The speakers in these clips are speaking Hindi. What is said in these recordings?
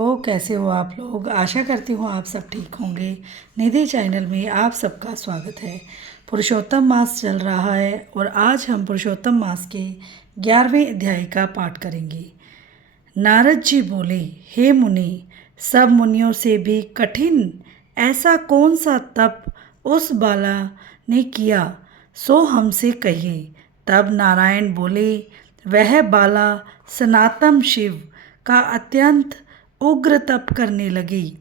तो कैसे हो आप लोग। आशा करती हूँ आप सब ठीक होंगे। निधि चैनल में आप सबका स्वागत है। पुरुषोत्तम मास चल रहा है और आज हम पुरुषोत्तम मास के 11वें अध्याय का पाठ करेंगे। नारद जी बोले, हे मुनि, सब मुनियों से भी कठिन ऐसा कौन सा तप उस बाला ने किया, सो हमसे कहिए। तब नारायण बोले, वह बाला सनातन शिव का अत्यंत उग्र तप करने लगी,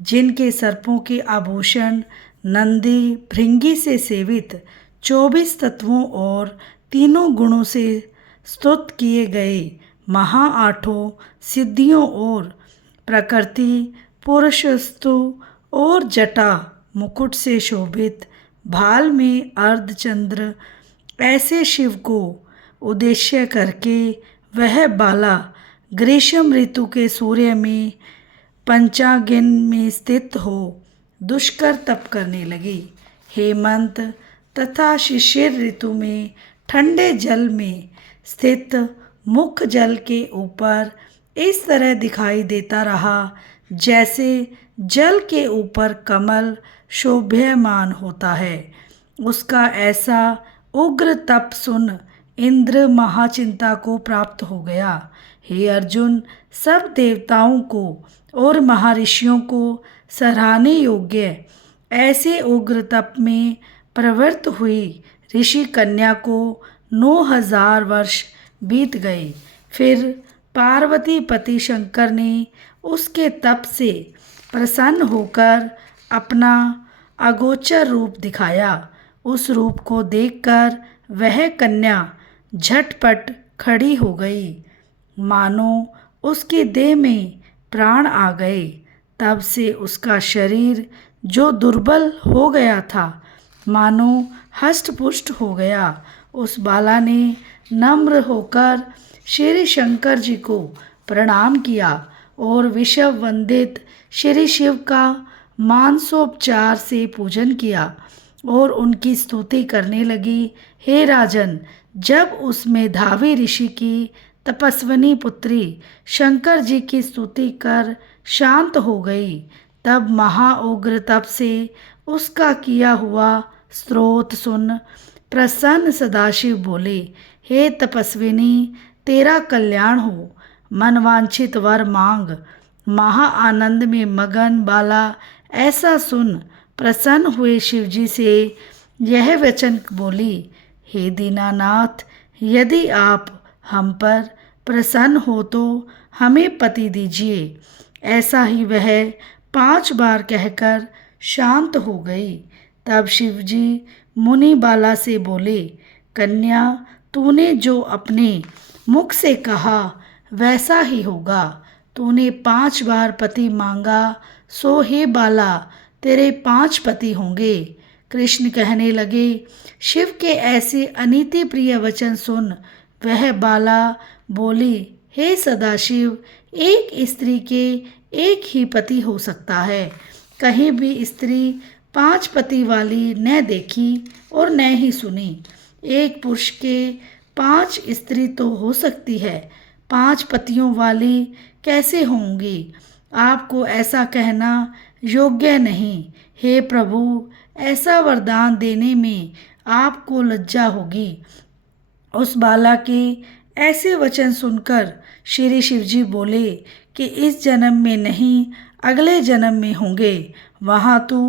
जिनके सर्पों के आभूषण नंदी भृंगी से सेवित 24 तत्वों और तीनों गुणों से स्तुत किए गए महा आठों सिद्धियों और प्रकृति पुरुषस्तु और जटा मुकुट से शोभित भाल में अर्धचंद्र ऐसे शिव को उद्देश्य करके वह बाला ग्रीष्म ऋतु के सूर्य में पंचागिन में स्थित हो दुष्कर तप करने लगी। हेमंत तथा शिशिर ऋतु में ठंडे जल में स्थित मुख जल के ऊपर इस तरह दिखाई देता रहा जैसे जल के ऊपर कमल शोभ्यमान होता है। उसका ऐसा उग्र तप सुन इंद्र महाचिंता को प्राप्त हो गया। हे अर्जुन, सब देवताओं को और महर्षियों को सराहने योग्य ऐसे उग्र तप में प्रवृत्त हुई ऋषि कन्या को 9000 वर्ष बीत गए। फिर पार्वती पति शंकर ने उसके तप से प्रसन्न होकर अपना अगोचर रूप दिखाया। उस रूप को देखकर वह कन्या झटपट खड़ी हो गई, मानो उसकी देह में प्राण आ गए। तब से उसका शरीर जो दुर्बल हो गया था, मानो हष्ट-पुष्ट हो गया। उस बाला ने नम्र होकर श्री शंकर जी को प्रणाम किया और विषव वंदित श्री शिव का मानसोपचार से पूजन किया और उनकी स्तुति करने लगी। हे राजन, जब उस मेधावी ऋषि की तपस्विनी पुत्री शंकर जी की स्तुति कर शांत हो गई, तब महाउग्र तप से उसका किया हुआ स्तोत्र सुन प्रसन्न सदाशिव बोले, हे तपस्विनी, तेरा कल्याण हो, मनवांछित वर मांग। महा आनंद में मगन बाला ऐसा सुन प्रसन्न हुए शिवजी से यह वचन बोली, हे दीनानाथ, यदि आप हम पर प्रसन्न हो तो हमें पति दीजिए। ऐसा ही वह 5 बार कहकर शांत हो गई। तब शिवजी मुनि बाला से बोले, कन्या, तूने जो अपने मुख से कहा वैसा ही होगा। तूने 5 बार पति मांगा, सो हे बाला, तेरे 5 पति होंगे। कृष्ण कहने लगे, शिव के ऐसे अनीति प्रिय वचन सुन वह बाला बोली, हे सदाशिव, एक स्त्री के एक ही पति हो सकता है। कहीं भी स्त्री 5 पति वाली न देखी और न ही सुनी। एक पुरुष के 5 स्त्री तो हो सकती है, 5 पतियों वाली कैसे होंगी? आपको ऐसा कहना योग्य नहीं। हे प्रभु, ऐसा वरदान देने में आपको लज्जा होगी। उस बाला के ऐसे वचन सुनकर श्री शिवजी बोले कि इस जन्म में नहीं, अगले जन्म में होंगे। वहाँ तू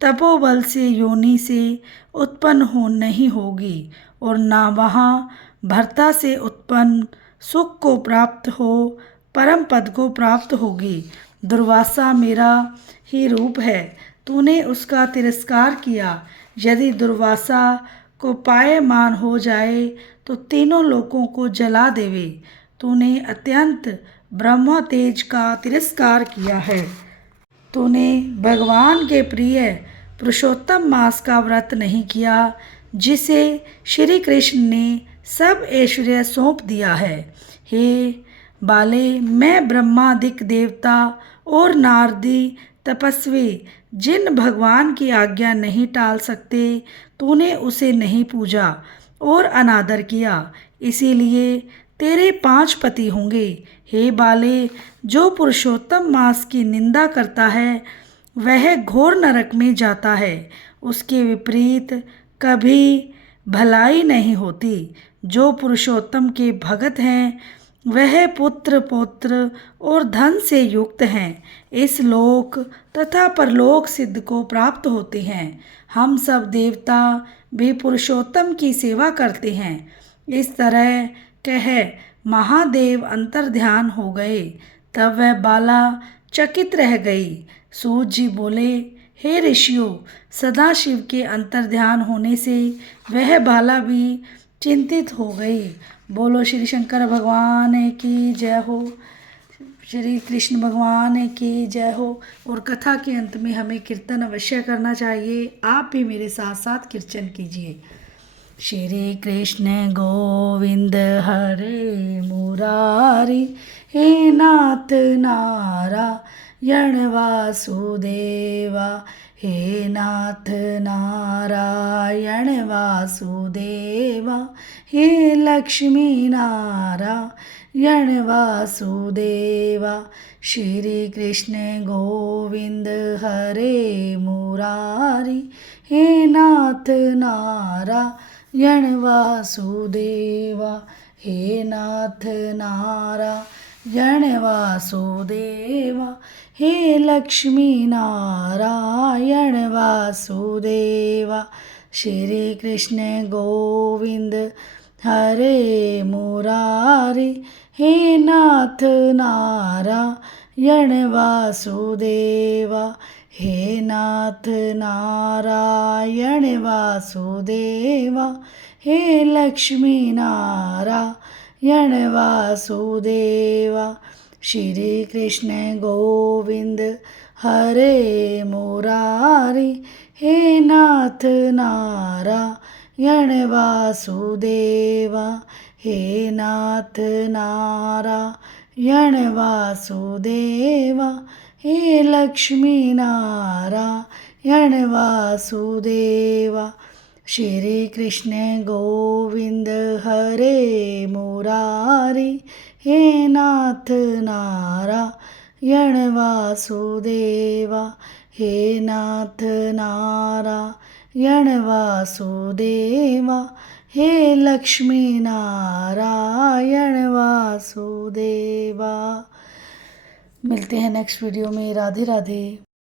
तपोबल से योनि से उत्पन्न हो नहीं होगी और ना वहाँ भर्ता से उत्पन्न सुख को प्राप्त हो परम पद को प्राप्त होगी। दुर्वासा मेरा ही रूप है, तूने उसका तिरस्कार किया। यदि दुर्वासा को पायमान हो जाए तो तीनों लोकों को जला देवे। तूने अत्यंत ब्रह्म तेज का तिरस्कार किया है। तूने भगवान के प्रिय पुरुषोत्तम मास का व्रत नहीं किया, जिसे श्री कृष्ण ने सब ऐश्वर्य सौंप दिया है। हे बाले, मैं ब्रह्मादिक देवता और नारदी तपस्वी जिन भगवान की आज्ञा नहीं टाल सकते, तूने उसे नहीं पूजा और अनादर किया, इसीलिए तेरे 5 पति होंगे। हे बाले, जो पुरुषोत्तम मास की निंदा करता है वह घोर नरक में जाता है। उसके विपरीत कभी भलाई नहीं होती। जो पुरुषोत्तम के भगत हैं वह पुत्र पौत्र और धन से युक्त हैं। इस लोक तथा परलोक सिद्ध को प्राप्त होते हैं। हम सब देवता भी पुरुषोत्तम की सेवा करते हैं। इस तरह कह महादेव अंतर्ध्यान हो गए। तब वह बाला चकित रह गई। सूत जी बोले, हे ऋषियों, सदाशिव के अंतर्ध्यान होने से वह बाला भी चिंतित हो गई। बोलो श्री शंकर भगवान की जय हो, श्री कृष्ण भगवान की जय हो। और कथा के अंत में हमें कीर्तन अवश्य करना चाहिए। आप भी मेरे साथ साथ कीर्तन कीजिए। श्री कृष्ण गोविंद हरे मुरारी, हे नाथ नारायण वासुदेवा, हे नाथ नारायण वासुदेवा, हे लक्ष्मी नारायण वासुदेवा। श्री कृष्ण गोविंद हरे मुरारी, हे नाथ नारायण वासुदेवा, हे नाथ नारायण वासुदेवा, हे लक्ष्मी नारायण वासुदेवा। श्री कृष्ण गोविंद हरे मुरारी, हे नाथ नारायण वासुदेवा, हे नाथ नारायण वासुदेवा, हे लक्ष्मी नारायण वासुदेवा। श्री कृष्ण गोविंद हरे मुरारी, हे नाथ नारायण वासुदेवा, हे नाथ नारायण वासुदेवा, हे लक्ष्मी नारायण वासुदेवा। श्री कृष्ण गोविंद हरे मुरारी, हे नाथ नारायण वासुदेवा, हे नाथ नारायण वासुदेवा, हे लक्ष्मी नारायण वासुदेवा। मिलते हैं नेक्स्ट वीडियो में। राधे राधे।